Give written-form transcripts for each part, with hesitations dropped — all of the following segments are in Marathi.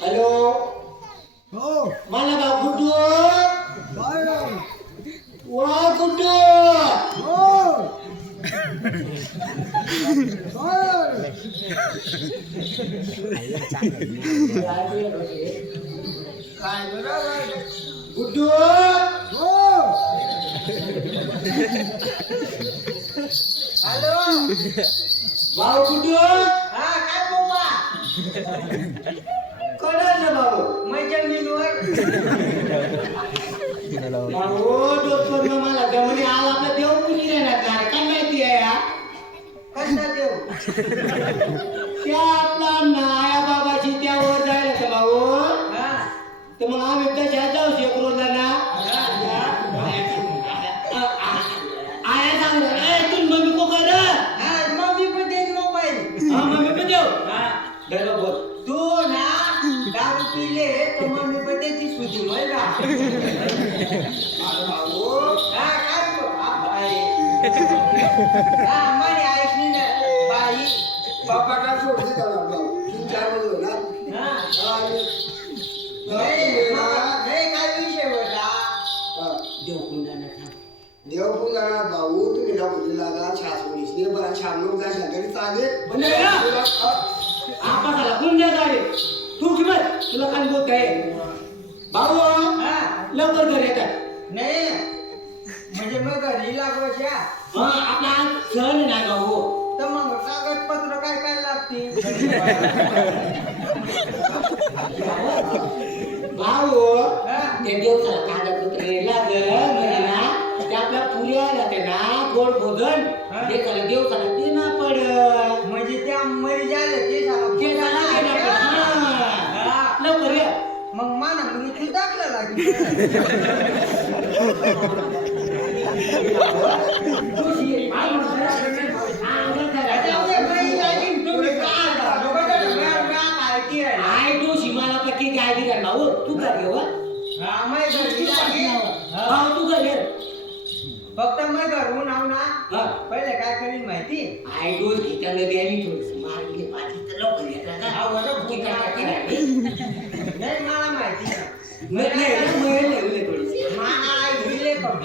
हॅलो हो मला का गुड्डू बाय वा गुड्डू हो बाय काय बरं गुड्डू हो हॅलो भाऊ गुड्डू हा काय बोबा कडल ना भाऊ मैं जमीनवर भाऊ डोक्टर मला जमिनी आला आपला देव पुजी नाही काय माहिती आहे या कसा देऊ त्या आपला नाया बाबाची त्यावर जायला का भाऊ हा तर मग आम्ही तशा जाऊ शेकरोला ना आया सांग तू मम्मी को कर हा मम्मी पण देईन मोबाईल हा मम्मी को देव हा डरो बोल तू ना दारू पिले तर मम्मी पण देती सुधी मग का भाऊ हा काय बोल हा बाई हा म्हणे ऐकली ना बाई बाबा का सोडून जाणार भाऊ 3-4 महिने होणार हा आणि नाही काय विषय होता देव कुंडाने खा देव पण जाणार भाऊ तुम्ही लागून लागा शासनीसने बरा छान लोक जाशाल तरी चालेल पण नाही ना. आपासाला कुंड्या जाणे तू किंमत तुला काय बोलत आहे भाऊ हा लवकर घर येतात नाही म्हणजे मग घरी लागवायच्या हा आपला सण नाही भाऊ तर मग कागदपत्र काय काय लागतील भाऊ हा. ते देवसाला कागदपत्र लागल म्हणजे ना ते आपल्या पुऱ्या जाते ना गोड भोजन हा. ते त्याला देवसाला ते ना पड म्हणजे त्या मरी झाले ते सांगा ते त्याला ते ना पड. हा. लवकर ये मग माना मृत्यू दाखला लागेल खुशी आहे. आई म्हणते, हा, अंगण झालं. तुम्ही काय आई तू शिमाला पट्टी काय दिला भाऊ तू कर घेऊ हा? भाऊ तू कर घे. फक्त मग घरून आव ना हा. पहिले काय करीन माहिती आई डोस घेताना द्यावी थोडीशी मारली पाठी तर लवकर येतात ना. हा, बरोबर. ती काय करावी? नाही मला माहिती ना नाही, नाही, नाही, ठेवली थोडीशी. मला हिले फक्त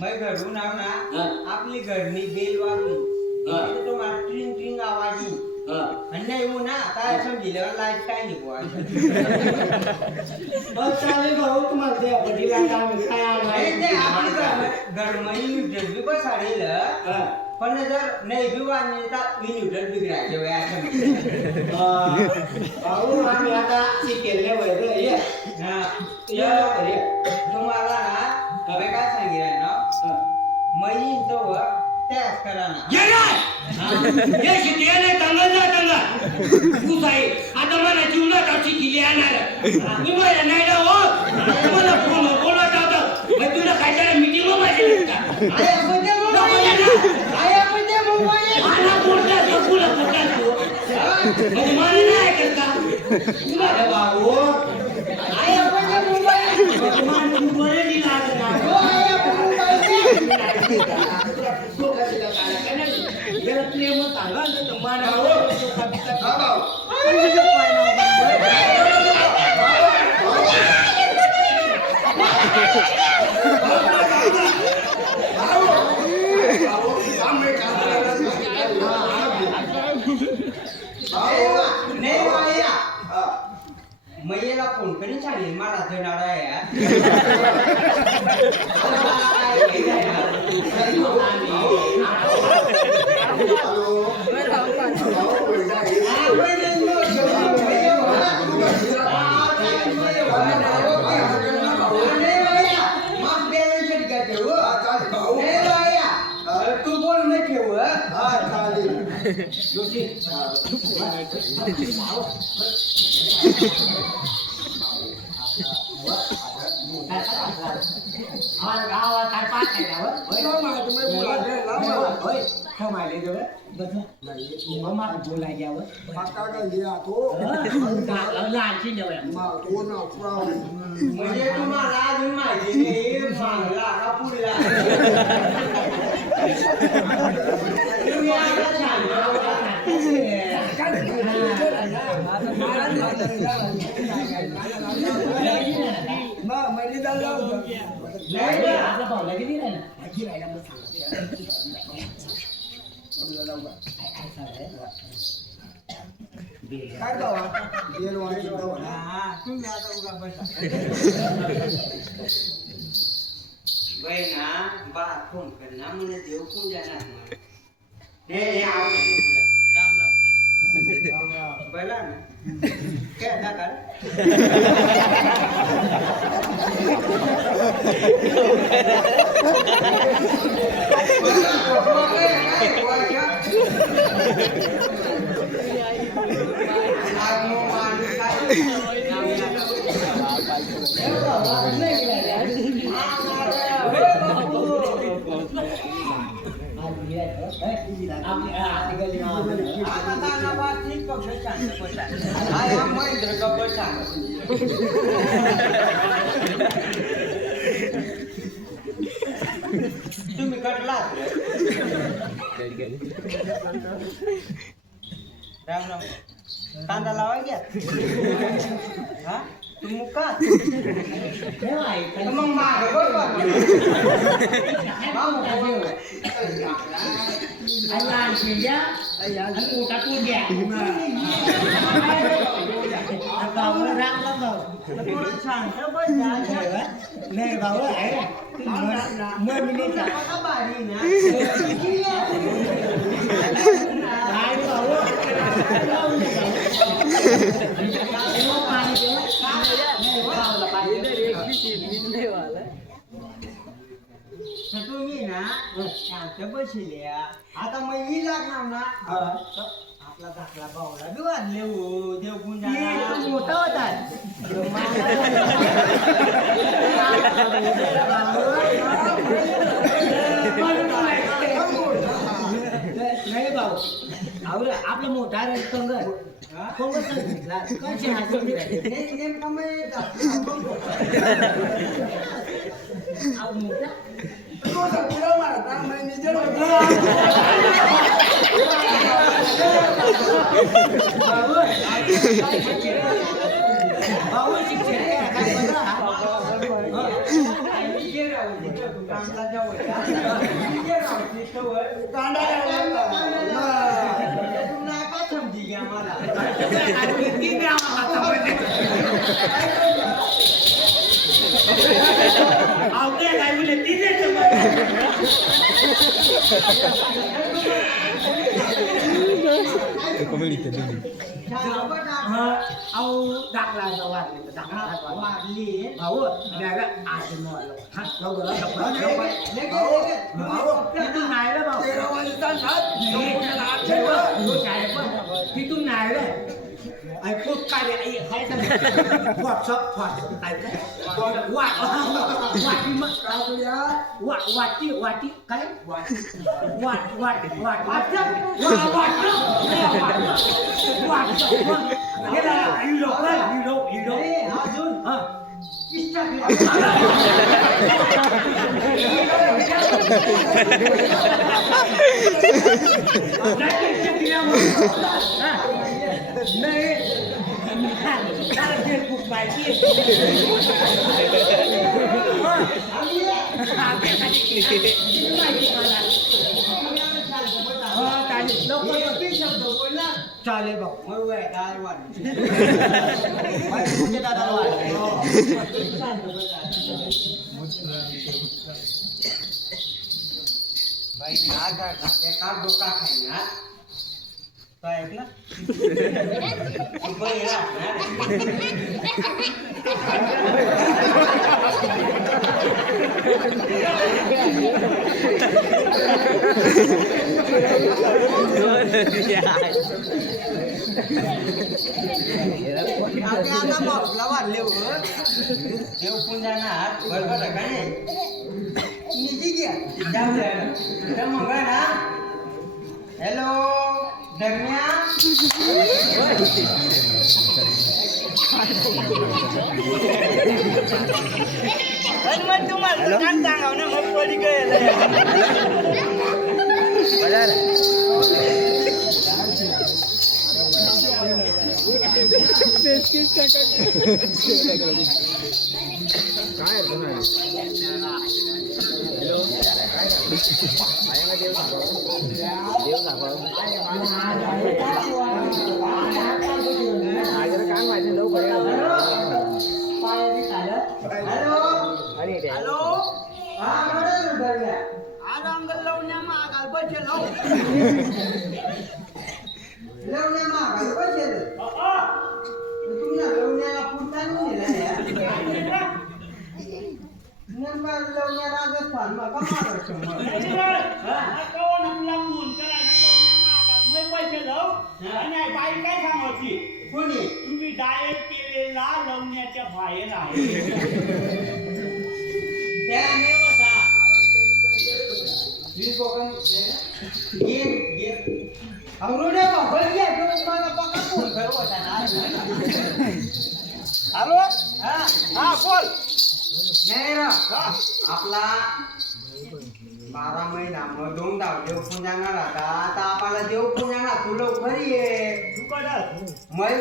मग घरून आव ना हा. आपली घरनी बेल वाजली हा. तो मला ट्रिंग ट्रिंग आवाज येईल हा. आणि नाही येऊ ना काय समजिल्यावर लाईट काय निघू बस चालेल भाऊ तुम्हाला द्या पट्टीला आता आम्ही काय आणणार? घरमणी न्यूट्रल बी बसाडेल हा. पण जर नाही बी वाजले तर मी न्यूट्रल बिघडायचे वय असं भाऊ आम्ही आता शिकेले वैद्य ये ये लवकर ये. तुम्हाला ना मी काय सांगितलं ना हा. मयी तो त्याच करा ना ये रे! ये शिकले नाही चांगलं जा चांगला तू साहेब आता मला जीवनात अशी केली आणणार मी मला नाही ना हो तुम्हाला फोन बोलत होतं मग तुला काय त्याला मीटिंग पाहिजे का आया पण ते मोबाईल मला बोलता तुला बोलता तू म्हणजे मला नाही ऐकत का अरे बाबू आया पण ते मोबाईल तुम्हाला तू बरे दिला आता ना प्रेम सांगा तुम्हाला हा भाऊ नाही आया मैयाला फोन करून सांगेल मला जनावर आहे तू बोल नाही ठेव हा चालेल गावात काय पाठ आहे का तुम्ही बोला होय खमायले जवळ मम्मा बोला घ्यावं पक्का का लिया तो लहानची जवळ तो ना म्हणजे तुम्हाला अजून माहिती नाही मागला का पुढला तुम्ही आता सांगा काय गावा गेलो आणि सुद्धा म्हणा. तुम्ही आता उगा बसा बहिणा बा फोन कर ना म्हणे देव कोण जाणार हे राम राम बोला ना काय दादा तुम्ही कटला राम राम कांदा लावा घ्या हा तू मुका मग माग नाही भाऊ आहे तुम्ही ना शांत बसले आता मग मी लागणार ना आपला दाखला भाऊला बी वाढले हो देव गुंजा मोठा होता नाही भाऊ आवड आपला मोठा कंग कशी नेमका मोठा भाऊ समजी घ्या मला अवघड काय बोलले तिथे दाखला वाढली भाऊ आज तिथून नाही रे भाऊ तिथून नाही रे खूप काय व्हॉट्सअप वाटी वाटी काय अजून फेसबुक पाहिजे चालेल भाऊ बाई का डोका खायना तो ऐकला आता बापला वाढले हो देव पण जाणार बरोबर का नाही निघी घ्या मग ना हॅलो दरम्या मग तुम्हाला सांगाव ना मग पडी काय हॅलो हा मॅडम उभारल्या आज अंगल लावण्या मागाल बसेल हो लावण्या मागाल बसेल तुम्हाला लावण्याला पुरता नाही नेला नेमका लावण्या राजस्थान मग का महाराष्ट्र कोणी तुम्ही डायट केलेला लवण्याच्या बाहेर आहे त्याने बसा वीस कोकण गेम अवरोड्या बाबा घ्या तो मला पक्का फोन करू होता ना हॅलो हा हा बोल नाही रा आपला 12 महिना मग 2 डाव देव पूजा जाणार आता आपल्याला देव पूजा ना तू लवकर ये तू कडं मग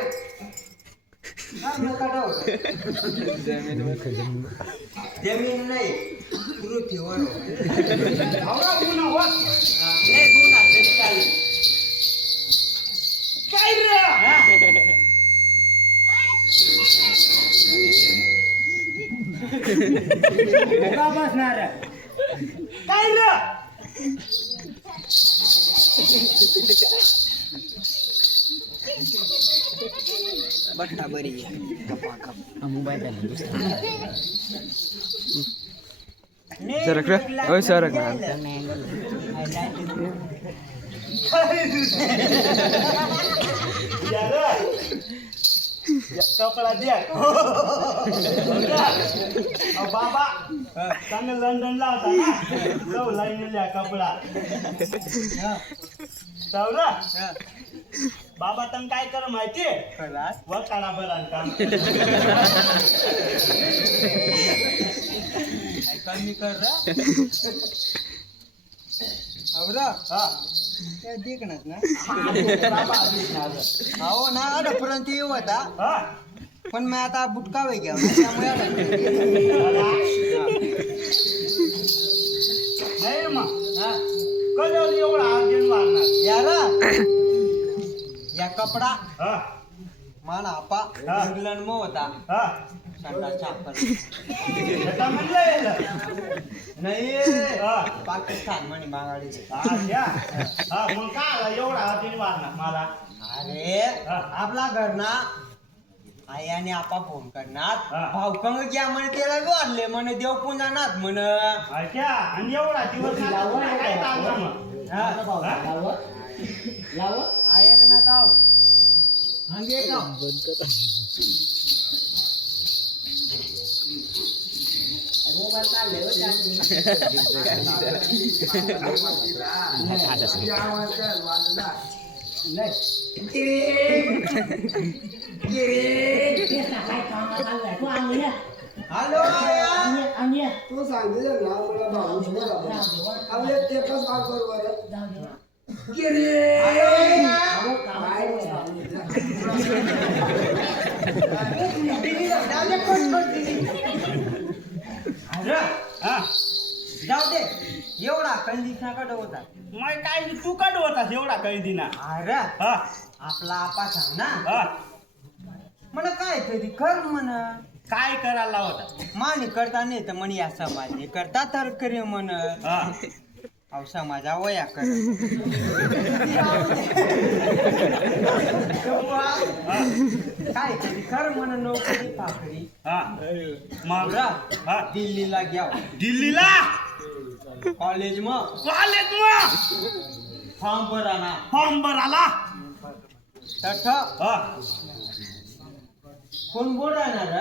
जमीन नाही पृथ्वीवर आवरा पुन्हा होत नाही गुन्हा तरी चालेल काय रे का बसणार काय रे बट्टा बरी सरक रे ओय सरक ना कपडा द्या बाबा चांगलं लंडनला होता ना जाऊ लाईनला कपडा जाऊला बाबा तन काय कर माहिती व काढा बरं काम कमी कर अवरा हा त्या देखणच ना बाबा हो ना अडपर्यंत येऊ आता हा पण मी आता बुटका वे घ्या त्यामुळे नाही मग हा कधी एवढा अर्जंट मारणार यारा या कपडा हा माना आपा हा. इंग्लंड में होता हा संडा छापर आता म्हणलं यायला. नाही हा. पाकिस्तान म्हणे बांगलादेश हा द्या. हा मग का आला एवढा अर्जंट मारणार मला अरे हा. आपला घरना आई आणि आपा फोन करणार हा. भाऊकंग घ्या म्हणे त्याला वाढले म्हणे देव पुन्हा नाथ म्हण अच्छा आणि एवढा दिवस आता काय चाललं मग ऐक ना जाऊ हंगे का मोबाईल काढले हॅलो तू सांगितलं ना मला भाऊ आपले ते पण काम करू बरं हा जाऊ दे एवढा कंडिशना कडे होता मग काय तू कट होतास एवढा काही दिना अरे हा आपला आपा सांग ना हा म्हण काय तरी कर म्हण काय करायला होता मानी करता नाही तर म्हणे या समाजने करता तर करे म्हण हा अहो समाजा वया कर काय तरी कर म्हण नोकरी पाकरी हा मग हा दिल्लीला घ्या दिल्लीला कॉलेज मग कॉलेज मग फॉर्म भरा ना फॉर्म भराला तठ हा कोण बोल राहणार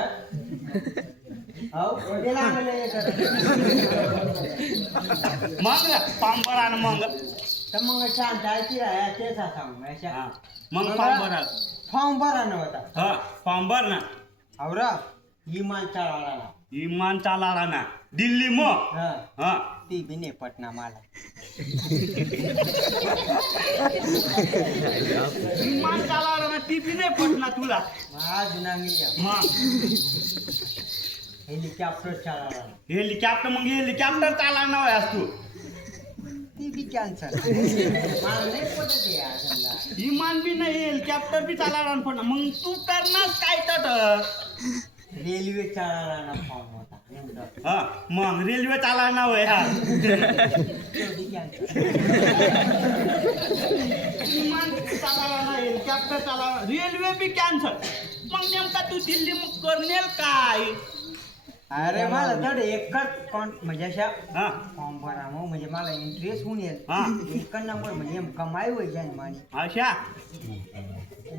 हो त्याला आणलं हे कर. मग फॉर्म भरा ना मग तर मग शांत आहे तेच सांग हा मग फॉर्म भराला फॉर्म भरा ना होता हा फॉर्म भर ना आवरा इमान चाळाला इमान चाला राहणार दिल्ली मग हा हा ती बी नाही पटना मला इमान चाला राहणार ती बी नाही पटना तुला जुना मी मग हेलिकॉप्टर चालवला हेलिकॉप्टर मग हेलिकॉप्टर चालवणार आहेस तू ती बी कॅन्सर मला नाही पटत आहे यार समजा. इमान बी नाही हेलिकॉप्टर बी चालवणार पण मग तू करणार काय तर रेल्वे चालवला फॉर्म होता नेमकं. हा मग रेल्वे चालवणार होय हा तो बी कॅन्सर विमान चालवणार हेलिकॉप्टर चालवणार रेल्वे बी कॅन्सल मग नेमका तू दिल्ली मग करनेल काय अरे मला तर एकच म्हणजे अशा हा फॉर्म भरा मग म्हणजे मला इंटरेस्ट होऊन येईल हा. एकच नंबर म्हणजे कमाई होईल जाईल माझी अशा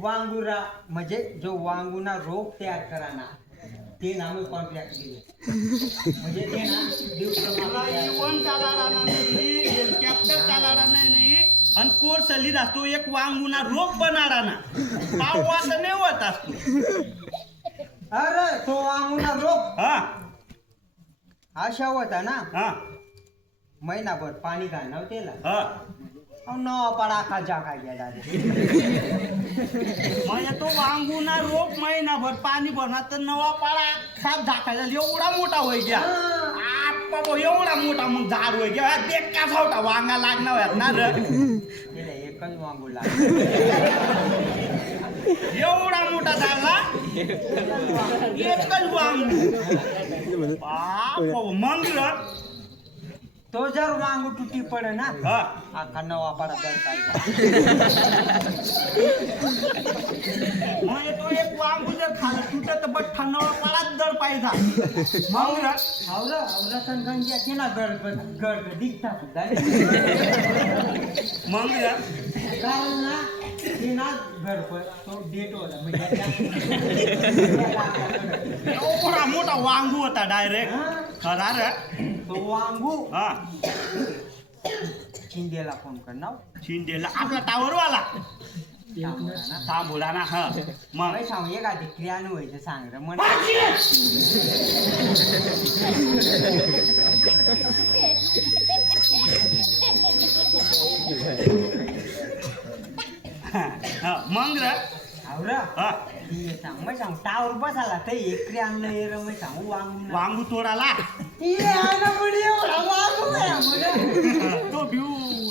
वांगुरा म्हणजे जो वांगुना रोग तयार कराना ते नाम कॉन्ट्रॅक्ट दिले म्हणजे ते ना मला दिवस इवन चालवणार नाही हेलिकॉप्टर चालवणार नाही आणि कोर्स लिहिला तो एक वांगुना रोग बनाडा ना पाव असं नाही होत असतो अरे तो वांगुना रोग हा अशा होता ना हा महिनाभर पाणी घालणार त्याला हा न पडा का जागा गेला म्हणजे तो वांगुना रोग महिनाभर पाणी भरणार तर नवा पाडा साप झाकायला एवढा मोठा होय घ्या बाबा एवढा मोठा मग झाड होय घ्या देख का होता वांगा लागणार ना रे त्याला एकच वांगू लागला एवढा मोठा झाला एकच वांगू बाप मग रे तो जर वांगू तुटी पडे ना हा आखा नवा पडा दर म्हणजे तो एक वांगू जर खाला तुटत बट नवा पाडाच दर पाहिजे मग रे आवरा संगंजी असे ना गड दिखता सुद्धा मग रे कारण ना ते ना गडपड तो डेट होता म्हणजे एवढा मोठा वांगू होता डायरेक्ट खरा रे तो वांगू हा शिंदेला फोन करणार शिंदेला आपला टावर वाला थांबवला ना हा मग सांग एखादी क्रियानं व्हायचं सांग रे म्हण मग रे आवरा हा सांग मग सांग टावर बसाला तर एक क्रिया आणलं ये रे मग सांगू वांगू वांगू तोडाला तो भिऊ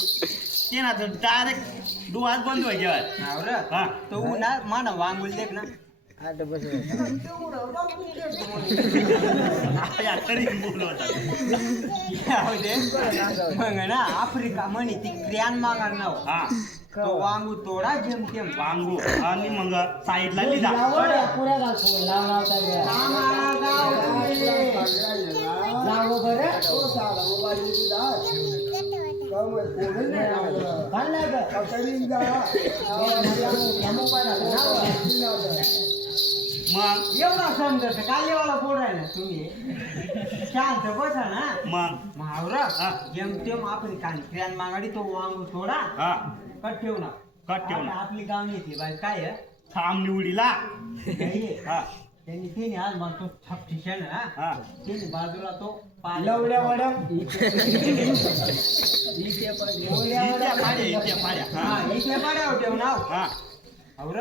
ते ना तर डायरेक्ट डोळ्यात बंद व्हायचे आवरा हा तो ना मान वांगुल देख ना तरी बोलवतात मग ना आफ्रिका म्हणे ती क्रियान मागार नाव हा तो वांगू तोडा जेमतेम वांगू आणि मग साईडला लिहिला मग एवढा समजत कालेवाला पोडायला तुम्ही शांत बसा ना मग महावरा हा. जेमतेम आफ्रिका क्रियान मागाडी तो वांगू तोडा हा कट ठेव ना कट ठेव ना. आता आपली गाव येते बाई काय आहे? थांब निवडीला नाहीये. हा त्यांनी तिने आज म्हणतो छपटीशन हा हा तिने बाजूला तो लवड्या वड्या इथे पाड्या हा इथे पाड्या ठेव नाव हा और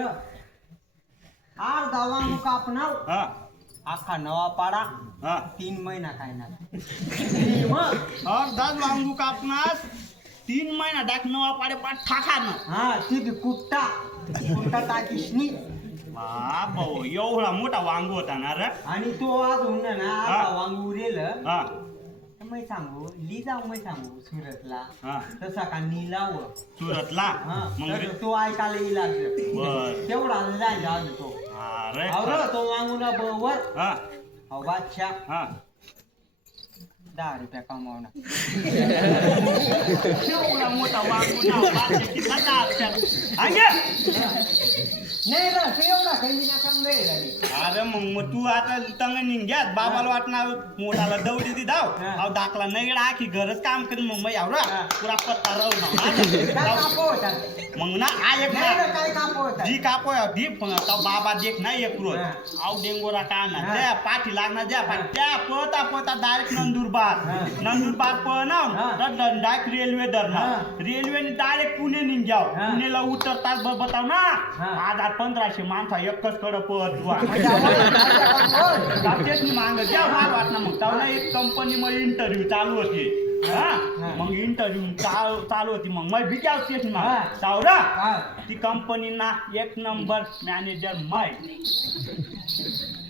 अर्धा वांगू कापणाव हा आखा नवा पाडा हा 3 महिना काय ना अर्धाच वांगू कापणास 3 महिना डाक नवा पाडे पाठ ठाका ना हा ती कुट्टा टाकीसनी बाबा एवढा मोठा वांगू होता ना रे आणि तो आज होऊन ना अर्धा वांगू उरेल हा मै सांगू जाऊ मै सांगू सुरतला हा तसा का निलाव सुरतला हा मग तर तो ऐकायला येईल लागलं बर तेवढा जायला आज तो अरे और तो वांगू ना बरोबर हा हो बादशाह हा 10 रुपया कमावणार एवढा मोठा वांगू ना किती नाही रे तू एवढा काही विना काम नाही झाली अरे मग तू आता तंगणी घ्या बाबाला वाटणार मोठाला दौडी दी धाव अहो दाखला नाही आखी घरच काम करीन मग एवढा पुरा पत्ता राहू काय कापो होता मग ना आ एक नाही रे ना काय कापो होता जी कापो दी बाबा देख ना एक रोज आव डेंगोरा का ना त्या पाठी लागणार द्या त्या पळता पळता डायरेक्ट नंदुरबार पळणार डायरेक्ट रेल्वे धरणार रेल्वेने डायरेक्ट पुणे निघाव पुणेला उतरतात बताव ना 1500 माणसा एकच कडे पळत तेच मी मांग द्या मला वाटणार मग तेव्हा एक कंपनी मध्ये इंटरव्ह्यू चालू होती मग इंटरव्ह्यू चालू होती मग मी विचारतेच ना सावरा ती कंपनी ना 1 नंबर मॅनेजर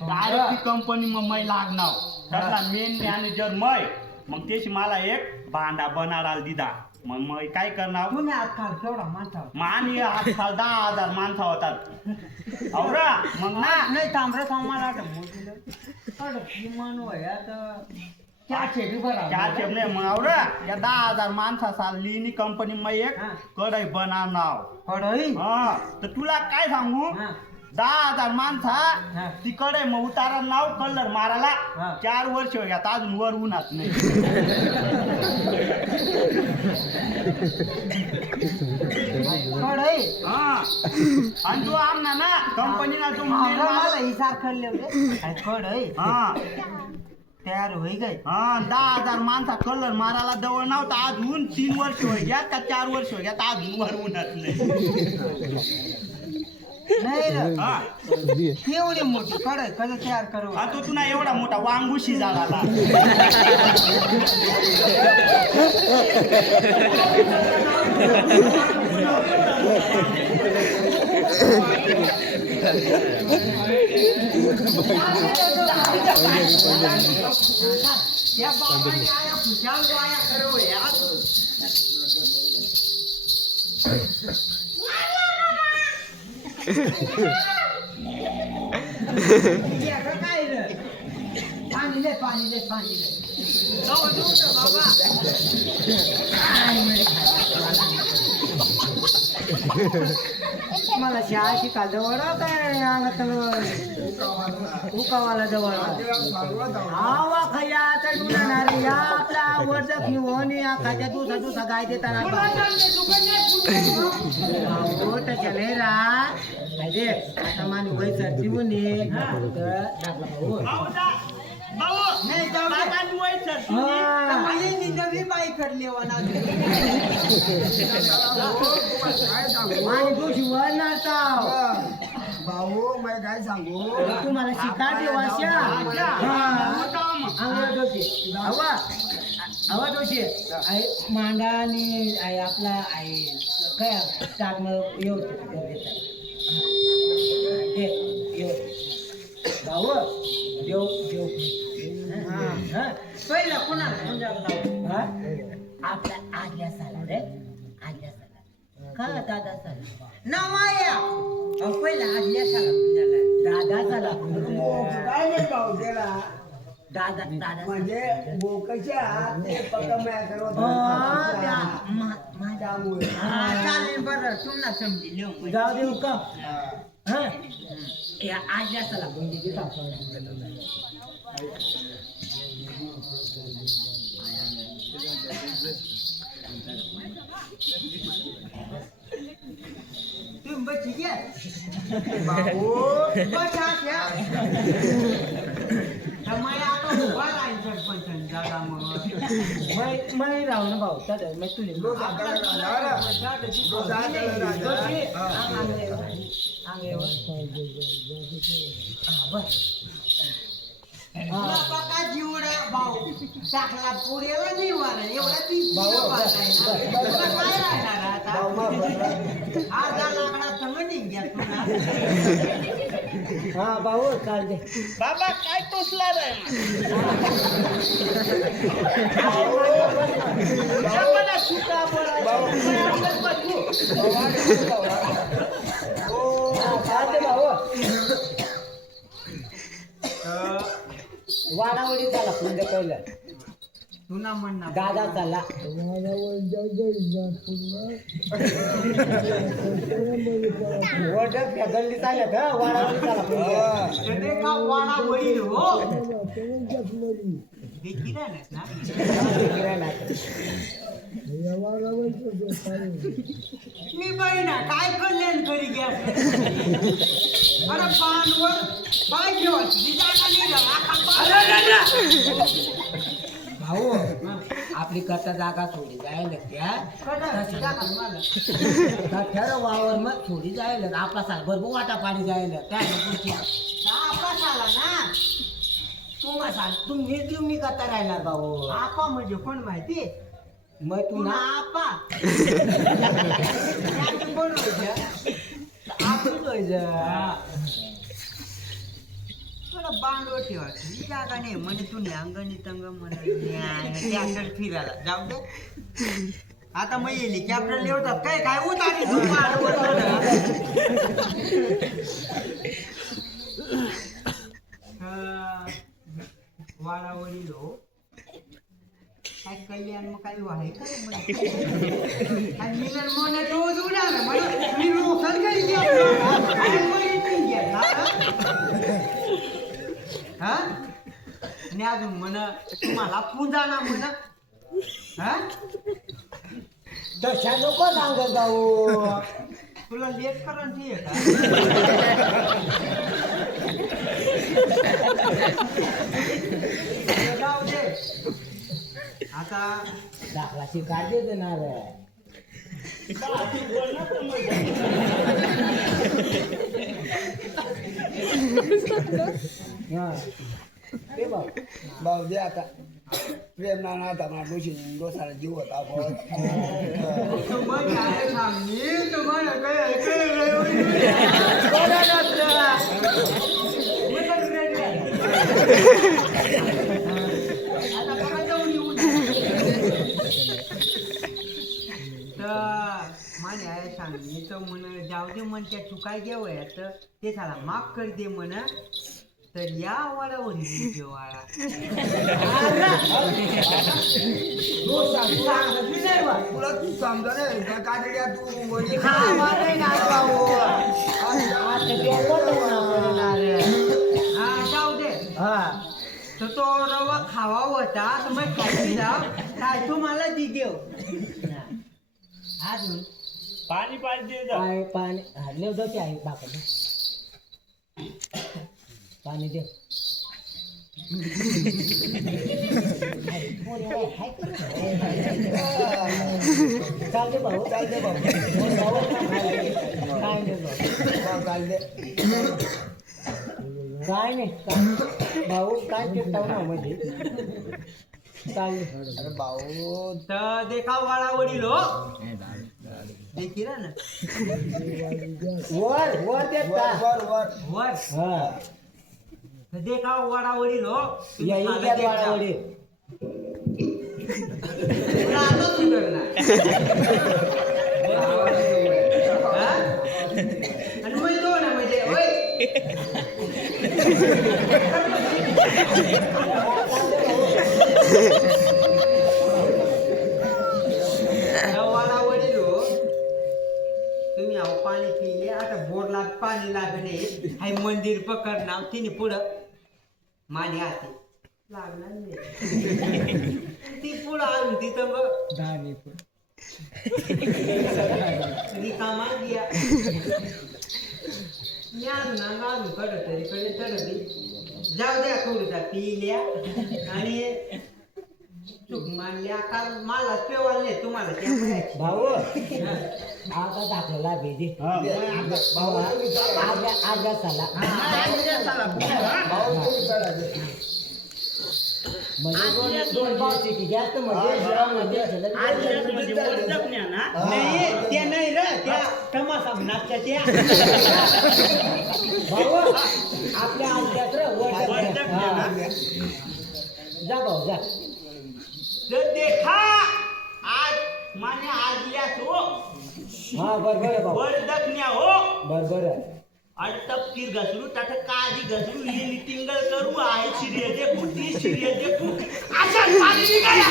डायरेक्ट ती कंपनी मग मै लागणार त्यातला मेन मॅनेजर मग त्याची मला एक भांडा बनाडाला दिदा मग काय करणार तुम्ही आजकाल केवढा माणसा मानी आजकाल 10,000 माणसं होतात औरा मग ना नाही तांबडं सामान किमान वयात चारशे नाही मग औरा या 10,000 माणसा चालली कंपनी मग एक कढई बनवणार कढई हा तर तुला काय सांगू 10,000 माणसा ती कढई मग उतारा नाव कलर मारायला 4 वर्ष घ्यात अजून वर उन्हात नाही कढई आणि तू आमना ना कंपनीला तू मला हिसाब खाल्ले होते कढई तयार होई गई 10,000 माणसा कलर मारायला जवळ नव्हता अजून 3 वर्ष होय घ्या का 4 वर्ष होय घ्या अजून वर उन्हात नाही एवढी मोठी कढई कसं तयार करू तो तुला एवढा मोठा वांगुशी झाला या बाबाने आया खुशाल आया करो यार काय रे पाणी ले बाबा मला शाळा शिका जवळ काय अंगात उकावाला जवळ आवा खयाचा डुणार या आपला वर्षक निवून या खात्या दुसा गाय देताना चले रा अरे आता मानी वय सर्दी होणे नवी बाई करली भाऊ मैं काय सांगू तुम्हाला शिकायचे वाशा हवा दोषी आहे मांडा आणि आहे आपला आहे काय टाक येऊ भाऊ देव देव पहिला कोणाला आपला आज्ञा साला रे आज्ञा साला का दादा साला नवाया पहिला आज्ञा साला दादा साला काय नाही भाऊ त्याला दादा दादा म्हणजे बोकच्या चालेल बरं तुम्हाला समजेल जाऊ देऊ का आज्ञा साला तुम्ही बची घ्या भाऊ बचा घ्या मैं आता उभा राहील सरपंच जागा मग मैं राहू ना भाऊ तर मैं तुझे बघा जीवडा भाऊ टाकला पुरेला नाही वाला एवढा ती काय राहणार आता अर्धा लाकडा संग निघ्या तुला हा भाऊ चालते बाबा काय टोचला रे वाडावडी झाला म्हणजे पहिलं तुला म्हणणार दादा चालला गल्लीत आल्या का वाडावडी झाला ते का वाडा वडील हो ते किराण्यात ना मी बहिणा काय कल्याण करी घ्या अरे पानवर पाय ठेवायची जागा नाही भाऊ आपली कथा जागा सोडी जायला त्या वावर मग सोडी जायला आपला साल भरपूर वाटा पाणी जायला त्या आपला साला ना तुम्हाला सांग तुम्ही तुम्ही कथा राहणार भाऊ आपा म्हणजे कोण माहिती मग तू ना आपा कोण थोडं बांधव ठेवायची जागा नाही म्हणजे तू अंगणी तंग म्हणाल फिरायला जाऊ दे आता मग येईल कॅप्टन लिहतात काय काय उतारी वाडावरील हो काय कल्याण मग काही आहे का मिलन म्हणे रोज उडाला मी रोखल काही हा आणि अजून म्हण तुम्हाला पूजा ना म्हण हा तशा नको सांगत जाऊ तुला लेट करायची आहे का जाऊ दे आता दाखलाची काढ देणार भाऊ दे आता प्रेम नाना आता मला गोष्टी डोसाला जीव होता माने आहे सांगली तर म्हण जाऊ दे म्हण त्या चुकाय घेवयात ते झाला माफ कर दे म्हण तर या वाडावर वाळा तुला तू समजा नाही कातड्या तू हा जाऊ दे हा तर तो रवा खावा होता तर मग खायची जाव काय तुम्हाला दी देव अजून पाणी पाहिजे पाणी लेव जाऊ आहे बापा पाणी दे चालते भाऊ चालते भाऊ काय नाही भाऊ काय चिंताव ना म्हणजे चालले अरे भाऊ तर देखा वाळा वडील हो देखील ना वर वर देत का वर वर वर हा देखा वाडा वडील हो वाडा वडील आता सुधारणार आणि मग तो ना म्हणजे होय वाडावडील हो तुम्ही अहो पाणी पिले आता बोरला पाणी लागणे हाय मंदिर पकडणार तिने पुढं माने आते लागणार नाही ती पुढं आणून तिथं मग रिकामा दिया अजून कडत तरी कडे चढत जाऊ द्या थोडसा पिल्या आणि चूक मानल्या का मला पेवाल नाही तुम्हाला भाऊ आता दाखवला भेदी आज्या साला म्हणजे दोन पावची की जास्त म्हणजे नाही त्या नाही रे त्या तमाशा नाचत्या भाऊ आपल्या आज्यात जा भाऊ जा देखा आज माने आजल्यास हो हा बरोबर भाऊ वर दखण्या हो बरोबर अडतपकीर घसरू ताठ काजी घसरू येली टिंगल करू आहे शिरिय दे कुठली शिरिय दे अशा पाणी निघाला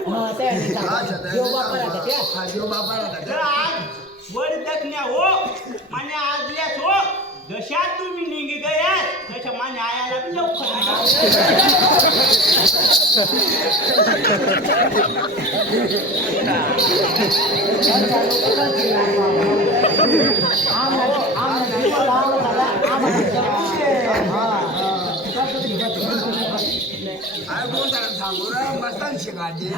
हा देव बाबा राहतात. तर आज वर दखण्या हो माने आजल्यास हो जशा तुम्ही निघी गया तशा माने आयाला बी लवकर काय बोलताना सांगू रे मस्तान शिकायचे.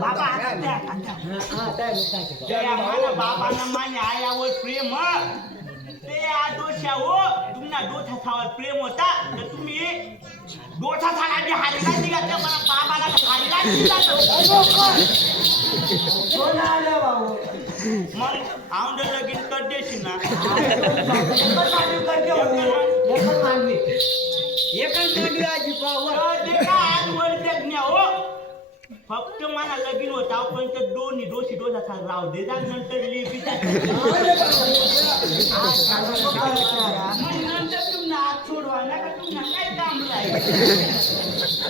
बाबा आता त्या मला बाबानं माने आयावर प्रेम ते दोषा हो तुम्हाला दोषावर प्रेम होता तर तुम्ही दोषाला जे हाडला निघाला मला बाबाला हाडला मग औंड लगीन कर देशील ना आज वर जगण्या हो फक्त मला लगीन होता पण ते दोन्ही दोषी दोषाचा राव दे जा नंतर लिपी मग नंतर तुम्ही हात सोडवा ना का तुम्हाला काय काम राहील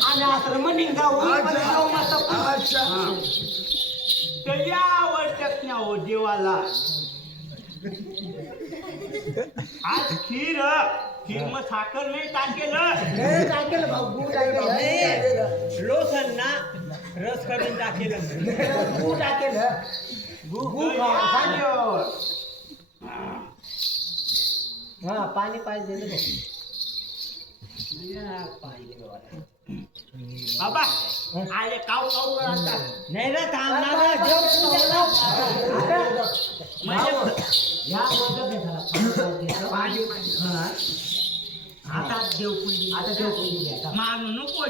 आणि असं म्हणीन गाव अच्छा. तर यावर टकण्या हो देवाला आज खीर मग साखर नाही टाकेल लोसन ना रस करून टाकेल हा पाणी पाहिजे बाबा आले काऊ काऊ आता नाही रे थांब आता देवकुंडी मागणं नको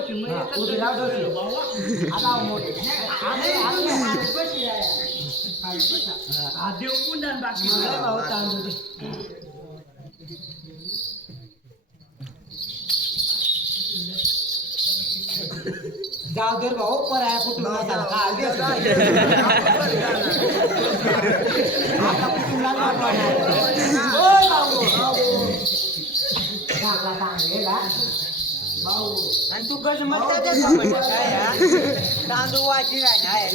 देवकुंडन बाकी जाऊ दे भाऊ पर आहे कुठून आणि तू कसं म्हणता तांदूळ वाची नाही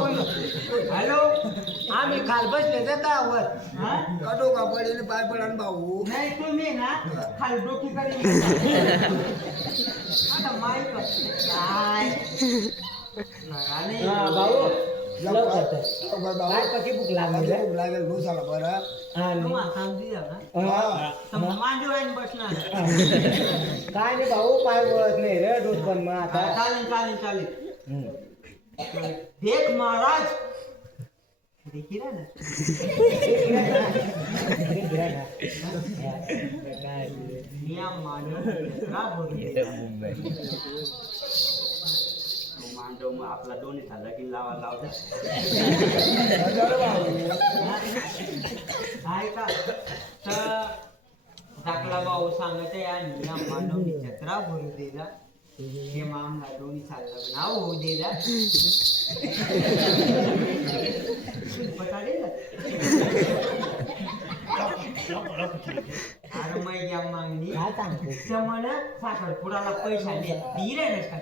हॅलो आम्ही काल बसले वर कडो का पडेल पाय पडा भाऊ. नाही तुम्ही ना खाली डोकी करी आता माहित काय भाऊ काय कशी भूक लागली खूप लागेल भूसाला बरं. बसणार काय नाही भाऊ पाय बोलत नाही रे डोस पण मग आता चालेल देख महाराज देखील ना नियम मांडव मग आपला दोन्ही झाला की लावता काय का तर दाखला भाऊ सांगत आहे आणि नियम मांडवनी जत्रा भरू देला हे मामला दोन्ही चाललं नाव होऊ देला अरे मग या मागणी म्हणा साखरपुडाला पैसा दिले नसता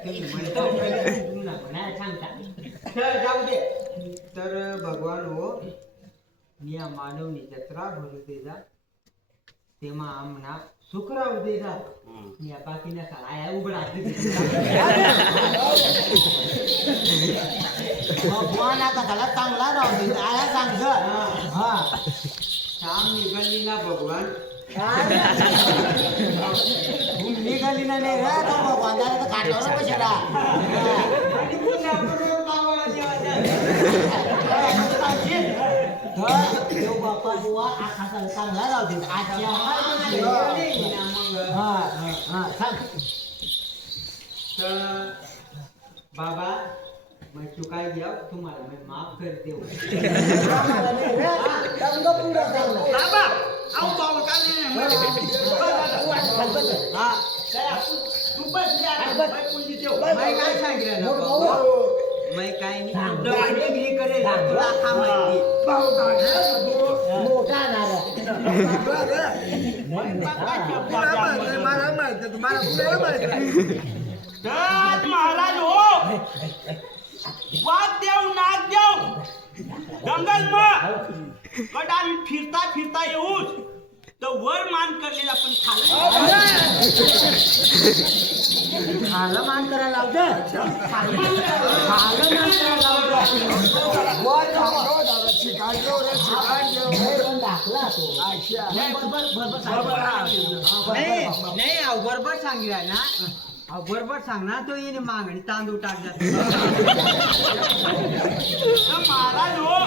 सांगता तर जाऊ दे तर भगवान हो मी या मानवनी जत्रा भरू देजा तेव्हा आमना सुख राहू देजा या बाकीना आया उघडा भगवान आता त्याला चांगला राहू दे आया सांग हा श्याम निघाली ना भगवान निघाली ना नाही रे तो भगवान झाला तर काटावर कशाला देव बाप्पा बुवा आकाशाला चांगला राहू दे तर बाबा मग तू काय घ्या तुम्हाला मी माफ करते बाबा आऊ बाबा काय तू बस रे आता. बस. बाई पुंजी ठेव. मैं काय सांगितलं ना भाऊ? मैं काय नाही वेगळी करेल तुला का माहिती भाऊ काढला मोठा नारळ मला माहिती तुम्हाला कुणाला माहिती दत्त महाराज हो वाद देव नाग देव जंगल मग कट आम्ही फिरता फिरता येऊच तर वर मान करलेला पण खाल्लं खालं मान करायला लावतं खालं मान करायला लावतं शिकायचो रे शिकायचो पण दाखला तो नाही बरोबर सांगितलं ना बरोबर सांग ना तो येणे मागणी तांदूळ टाकतात तर महाराज हो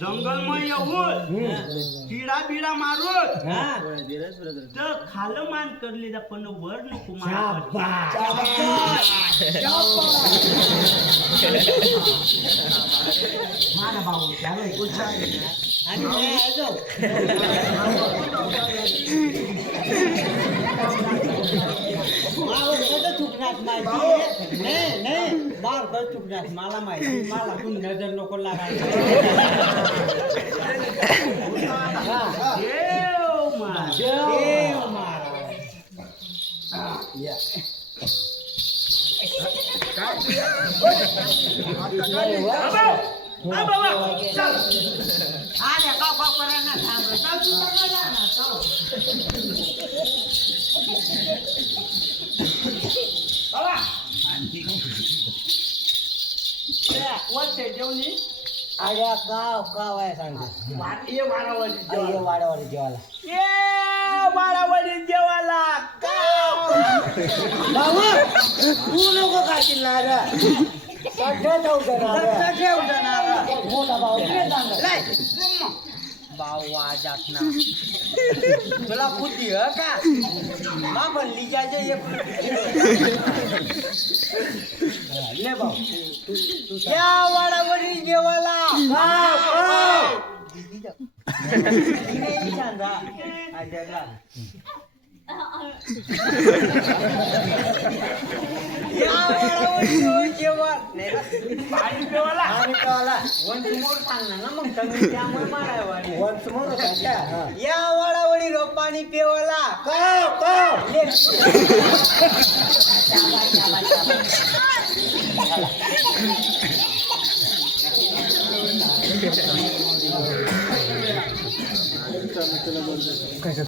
जंगल मग येऊन किडा बिडा मारून तर खालं मान करलेला पण वर नको मान माना भाऊ आणि चुकणार माहिती नाही बार चुकणार मला माहिती मला तू नजर नको लागायचं देव आल्या का करा ना थांब चल तू जा ना वरचे जेवणी आल्या काव आहे सांगतो ये वारावली वाड्यावर जेवायला ये वारावली जेवायला बाबू तू नको खाशील ना रे सध्या ठेवतो ना मोठा भाऊ भाऊ वाजात ना तुला बुद्धी ह का मा म्हणली जायचं ले भाऊ या वाडावरील जेवायला पाणी जेवायला या वाडावडी रो पाणी पेवाला